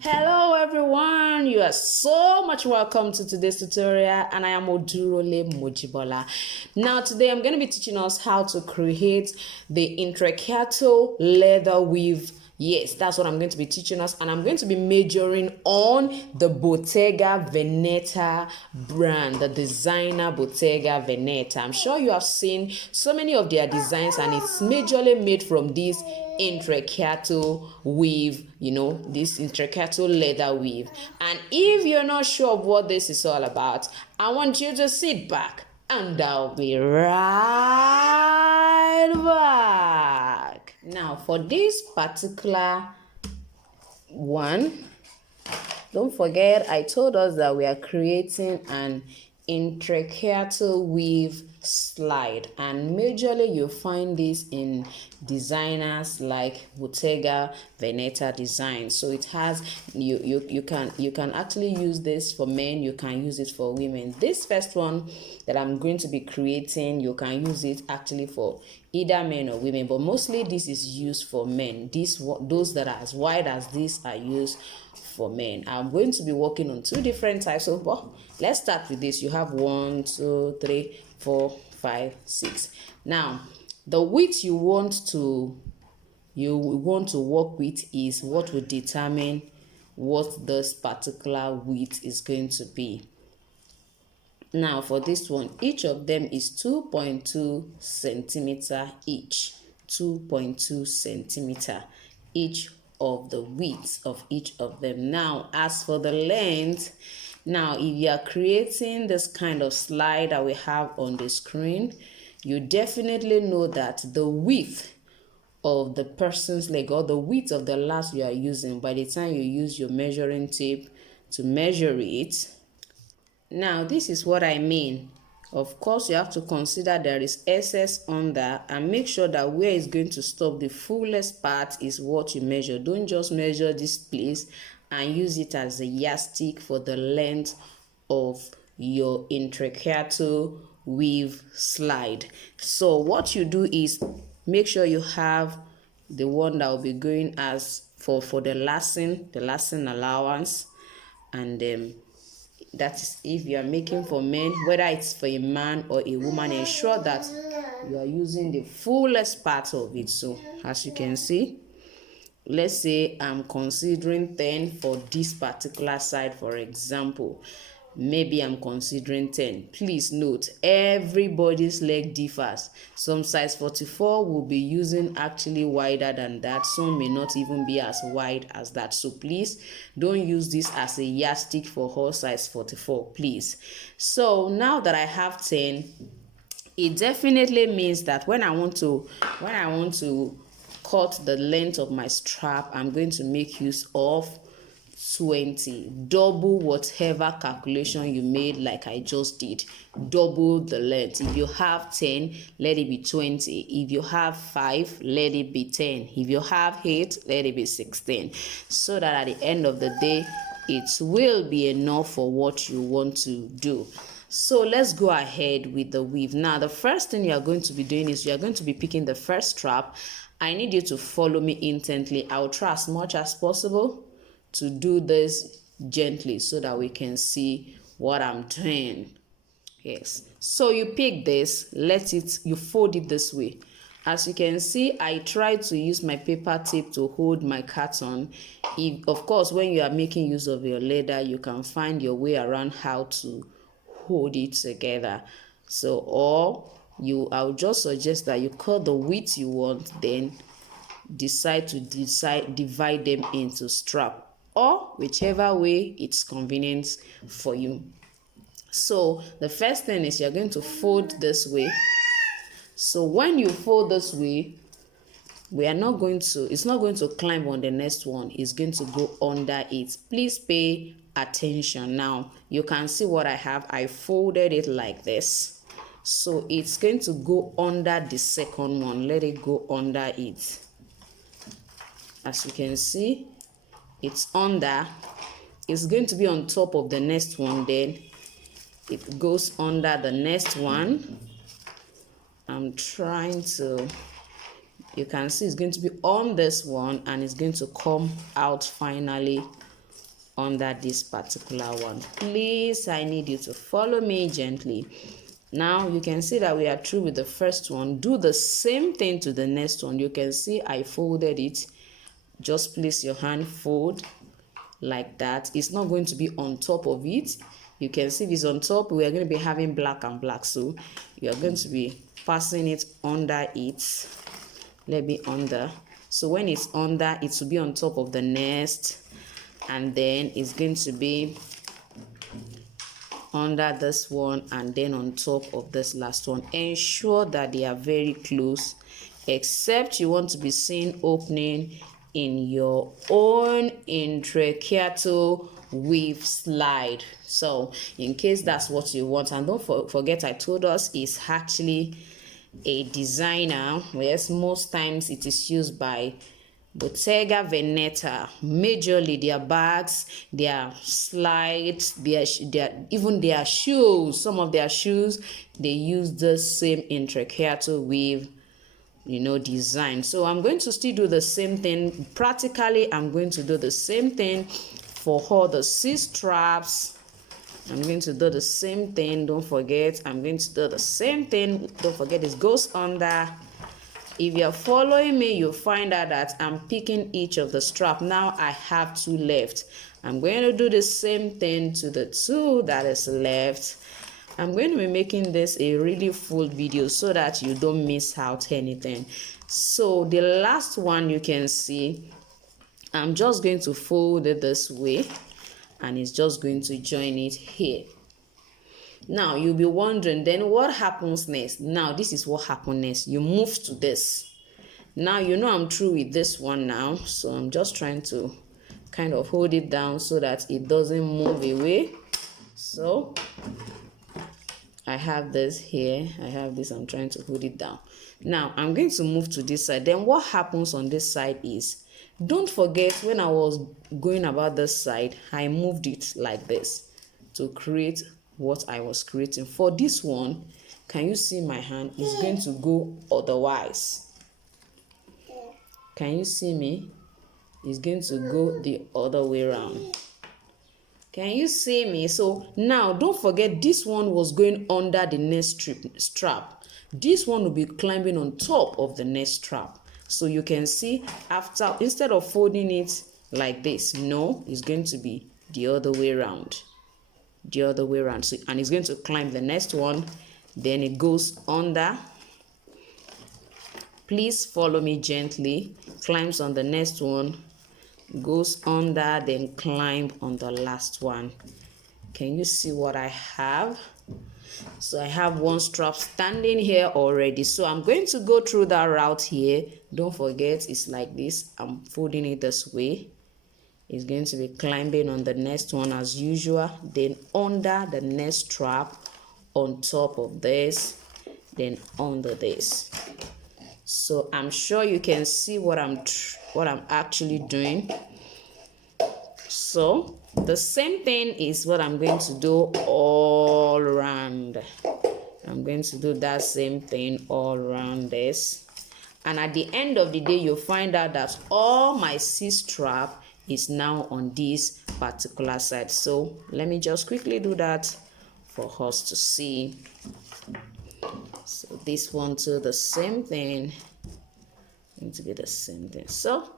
Hello everyone, you are so much welcome to today's tutorial, and I am Odurole Mojibola. Now today I'm going to be teaching us how to create the Intrecciato leather weave. Yes, that's what I'm going to be teaching us, and I'm going to be majoring on the Bottega Veneta brand, the designer Bottega Veneta. I'm sure you have seen so many of their designs, and it's majorly made from this Intrecciato weave, this Intrecciato leather weave. And if you're not sure of what this is all about, I want you to sit back and I'll be right back. Now for this particular one, don't forget I told us that we are creating an Intrecciato weave slide, and majorly you find this in designers like Bottega Veneta design. So it has you can actually use this for men, you can use it for women. This first one that I'm going to be creating, you can use it actually for either men or women, but mostly this is used for men. Those that are as wide as this are used for men. I'm going to be working on two different types of, well, let's start with this. You have 1, 2, 3, 4, 5, 6. Now the width you want to work with is what will determine what this particular width is going to be. Now for this one, each of them is 2.2 centimeter each. 2.2 centimeter each of the width of each of them. Now as for the length, now if you are creating this kind of slide that we have on the screen, you definitely know that the width of the person's leg, or the width of the last you are using, by the time you use your measuring tape to measure it. Now this is what I mean. Of course, you have to consider there is excess under, and make sure that where it's going to stop, the fullest part, is what you measure. Don't just measure this place and use it as a yardstick for the length of your Intrecciato weave slide. So what you do is make sure you have the one that will be going as for the lacing allowance, and that is if you are making for men, whether it's for a man or a woman, ensure that you are using the fullest part of it. So as you can see, let's say I'm considering 10 for this particular side, for example. Maybe I'm considering 10. Please note, everybody's leg differs. Some size 44 will be using actually wider than that. Some may not even be as wide as that. So please don't use this as a yardstick for whole size 44, please. So now that I have 10, it definitely means that when I want to cut the length of my strap, I'm going to make use of 20. Double whatever calculation you made, like I just did. Double the length. If you have 10, let it be 20. If you have 5, let it be 10. If you have 8, let it be 16. So that at the end of the day, it will be enough for what you want to do. So let's go ahead with the weave. Now the first thing you are going to be doing is you are going to be picking the first strap. I need you to follow me intently. I'll try as much as possible to do this gently so that we can see what I'm doing. Yes, so you pick this, you fold it this way. As you can see, I try to use my paper tape to hold my carton. Of course, when you are making use of your leather, you can find your way around how to hold it together. So I'll just suggest that you cut the width you want, then divide them into strap, or whichever way it's convenient for you. So the first thing is you're going to fold this way. So when you fold this way, it's not going to climb on the next one, it's going to go under it. Please pay attention. Now you can see what I have. I folded it like this, so it's going to go under the second one. Let it go under it. As you can see, it's under. It's going to be on top of the next one, then it goes under the next one. You can see it's going to be on this one, and it's going to come out finally under this particular one. Please, I need you to follow me gently. Now you can see that we are through with the first one. Do the same thing to the next one. You can see I folded it. Just place your hand, fold like that. It's not going to be on top of it. You can see this on top. We are going to be having black and black, so you are going to be passing it under it. Let me under. So when it's under, it will be on top of the next, and then it's going to be under this one, and then on top of this last one. Ensure that they are very close, except you want to be seeing opening in your own Intrecciato weave slide. So in case that's what you want, and don't forget I told us it's actually a designer. Yes, most times it is used by Bottega Veneta, majorly their bags, their slides, their even their shoes. Some of their shoes, they use the same Intrecciato weave, you know, design. So I'm going to still do the same thing. Practically, I'm going to do the same thing for all the C straps. I'm going to do the same thing. Don't forget, I'm going to do the same thing. Don't forget, this goes under. If you're following me, you'll find out that I'm picking each of the strap. Now I have two left. I'm going to do the same thing to the two that is left. I'm going to be making this a really full video so that you don't miss out anything. So the last one, you can see, I'm just going to fold it this way, and it's just going to join it here. Now you'll be wondering, then what happens next? Now this is what happens next. You move to this. Now you know I'm through with this one now, so I'm just trying to kind of hold it down so that it doesn't move away. So I have this here, I have this, I'm trying to hold it down. Now I'm going to move to this side. Then what happens on this side is, don't forget, when I was going about this side, I moved it like this to create what I was creating. For this one, can you see my hand? It's going to go otherwise. Can you see me? It's going to go the other way around. Can you see me? So now don't forget, this one was going under the next strap. This one will be climbing on top of the next strap. So you can see, after, instead of folding it like this, no, it's going to be the other way around. The other way around. So, and it's going to climb the next one, then it goes under. Please follow me gently. Climbs on the next one, goes under, then climb on the last one. Can you see what I have? So I have one strap standing here already. So I'm going to go through that route here. Don't forget, it's like this. I'm folding it this way. It's going to be climbing on the next one as usual, then under the next strap, on top of this, then under this. So I'm sure you can see what I'm actually doing. So the same thing is what I'm going to do all around. I'm going to do that same thing all around this. And at the end of the day, you'll find out that all my C strap is now on this particular side. So let me just quickly do that for us to see. So this one too, the same thing, going to be the same thing. So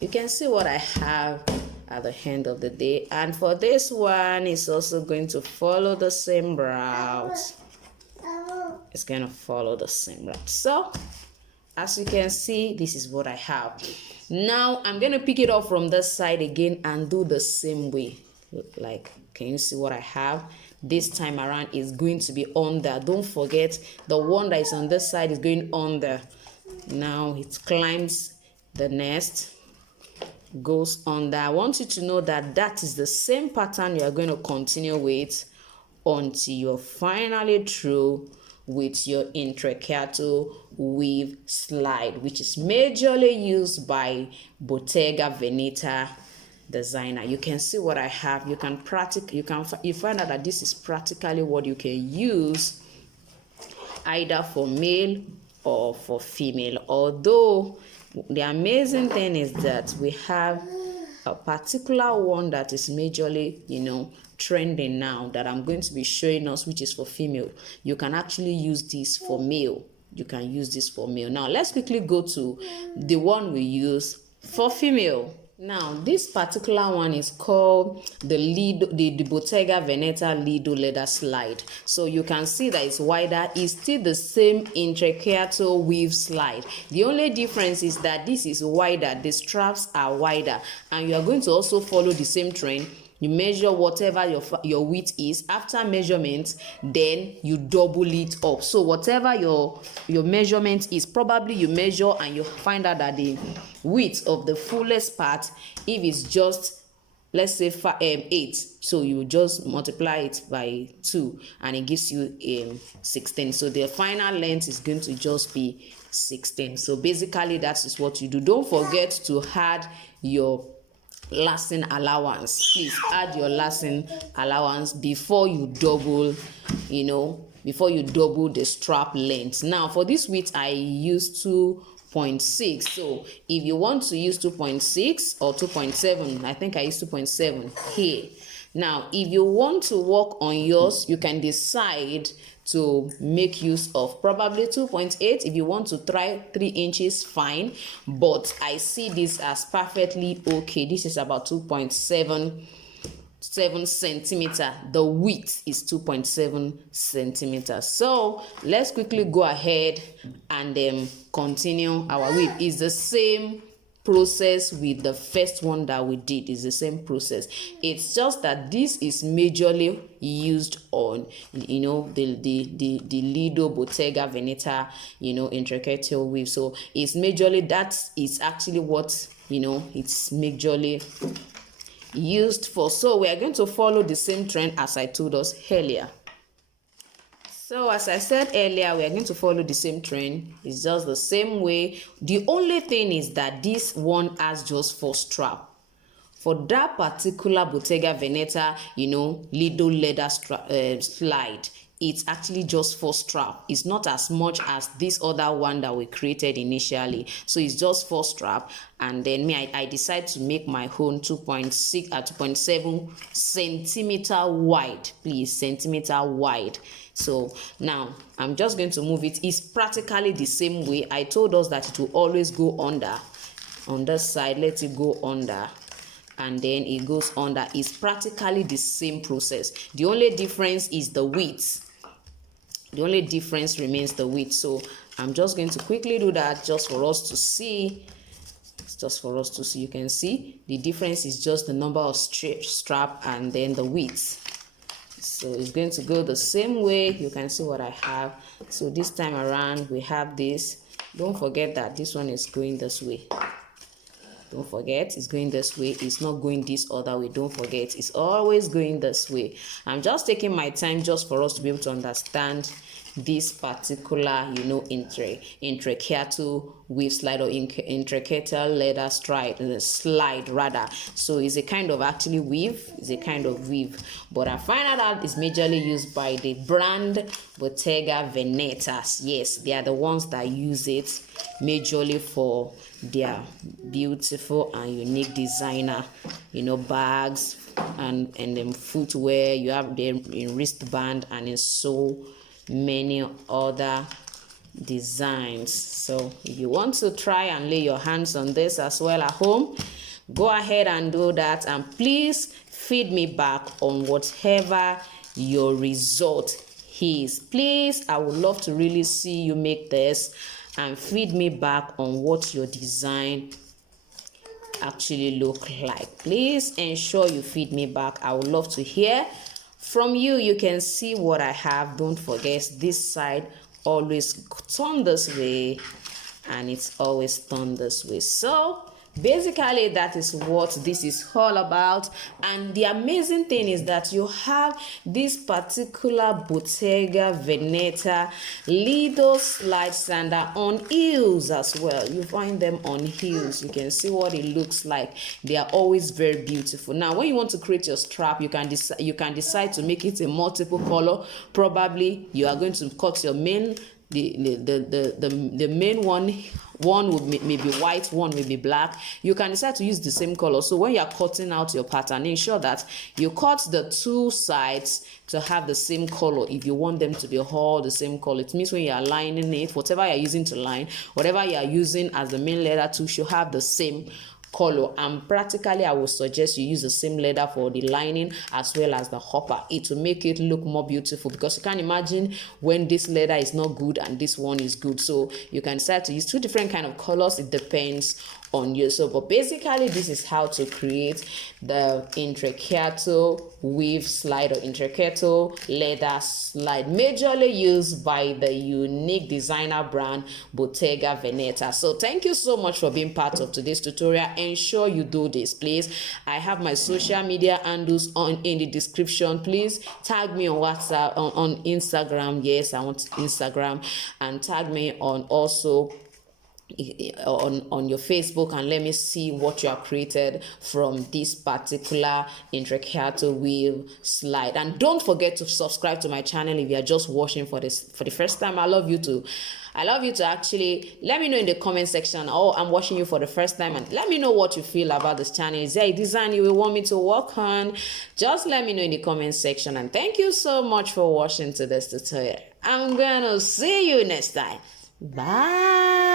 you can see what I have at the end of the day. And for this one, it's also going to follow the same route. It's going to follow the same route. So as you can see, this is what I have. Now I'm going to pick it up from this side again and do the same way. Like, can you see what I have? This time around is going to be under. Don't forget, the one that is on this side is going under. Now it climbs the nest, goes under. I want you to know that that is the same pattern you are going to continue with until you're finally through with your Intrecciato weave slide, which is majorly used by Bottega Veneta designer. You can see what I have. You can you find out that this is practically what you can use either for male or for female. Although the amazing thing is that we have a particular one that is majorly, you know, trending now that I'm going to be showing us, which is for female. You can actually use this for male. You can use this for male. Now let's quickly go to the one we use for female. Now this particular one is called the lido, the Bottega Veneta lido leather slide. So you can see that it's wider. It's still the same Intrecciato weave slide. The only difference is that this is wider. The straps are wider, and you are going to also follow the same trend. You measure whatever your width is. After measurement, then you double it up. So whatever your measurement is, probably you measure and you find out that the width of the fullest part, if it's just, let's say 8, so you just multiply it by 2 and it gives you 16. So the final length is going to just be 16. So basically that is what you do. Don't forget to add your lacing allowance. Please add your lacing allowance before you double, you know, before you double the strap length. Now for this width I use 2.6. so if you want to use 2.6 or 2.7, I think I use 2.7 here. Now if you want to work on yours, you can decide to make use of probably 2.8. If you want to try 3 inches, fine, but I see this as perfectly okay. This is about 2.7 centimeter. The width is 2.7 centimeters. So let's quickly go ahead and continue our weave. It's the same process with the first one that we did. Is the same process. It's just that this is majorly used on, you know, the lido Bottega Veneta, you know, Intrecciato weave. So it's majorly, that is actually what, you know, it's majorly used for. So we are going to follow the same trend as I told us earlier. So as I said earlier, we are going to follow the same trend. It's just the same way. The only thing is that this one has just 4 straps. For that particular Bottega Veneta, you know, lido leather slide, it's actually just 4 straps. It's not as much as this other one that we created initially. So it's just 4 straps. And then I decide to make my own 2.6 at 2.7 centimeter wide. Please, centimeter wide. So now I'm just going to move it. It's practically the same way. I told us that it will always go under. On this side, let it go under, and then it goes under. It's practically the same process. The only difference is the width. The only difference remains the width. So I'm just going to quickly do that just for us to see. It's just for us to see. You can see the difference is just the number of strap and then the width. So it's going to go the same way. You can see what I have. So this time around we have this. Don't forget that this one is going this way. Don't forget, it's going this way. It's not going this other way. Don't forget, it's always going this way. I'm just taking my time just for us to be able to understand this particular, you know, Intrecciato weave slide, or Intrecciato leather slide rather. So it's a kind of actually weave. It's a kind of weave, but I find out it's majorly used by the brand Bottega Veneta. Yes, they are the ones that use it majorly for their beautiful and unique designer, you know, bags and then footwear. You have them in wristband and in so many other designs. So if you want to try and lay your hands on this as well at home, go ahead and do that, and please feed me back on whatever your result is. Please, I would love to really see you make this and feed me back on what your design actually look like. Please ensure you feed me back. I would love to hear from you. You can see what I have. Don't forget, this side always turn this way and it's always turned this way. So basically that is what this is all about. And the amazing thing is that you have this particular Bottega Veneta lido slide sandal on heels as well. You find them on heels. You can see what it looks like. They are always very beautiful. Now when you want to create your strap, you can decide to make it a multiple color. Probably you are going to cut your main the main one would maybe white, one may be black. You can decide to use the same color. So when you are cutting out your pattern, ensure that you cut the two sides to have the same color. If you want them to be all the same color, it means when you are lining it, whatever you're using to line, whatever you are using as the main leather tool should have the same color. And practically I would suggest you use the same leather for the lining as well as the hopper. It will make it look more beautiful, because you can imagine when this leather is not good and this one is good. So you can decide to use two different kind of colors. It depends on you. So but basically this is how to create the Intrecciato weave slide or Intrecciato leather slide, majorly used by the unique designer brand Bottega Veneta. So thank you so much for being part of today's tutorial. Ensure you do this, please. I have my social media handles in the description. Please tag me on WhatsApp, on Instagram. Yes, I want Instagram, and tag me on also on your Facebook, and let me see what you have created from this particular Intrecciato weave slide. And don't forget to subscribe to my channel if you are just watching for the first time. I love you to actually let me know in the comment section, oh, I'm watching you for the first time, and let me know what you feel about this channel. Is there a design you will want me to work on? Just let me know in the comment section. And thank you so much for watching to this tutorial. I'm gonna see you next time. Bye.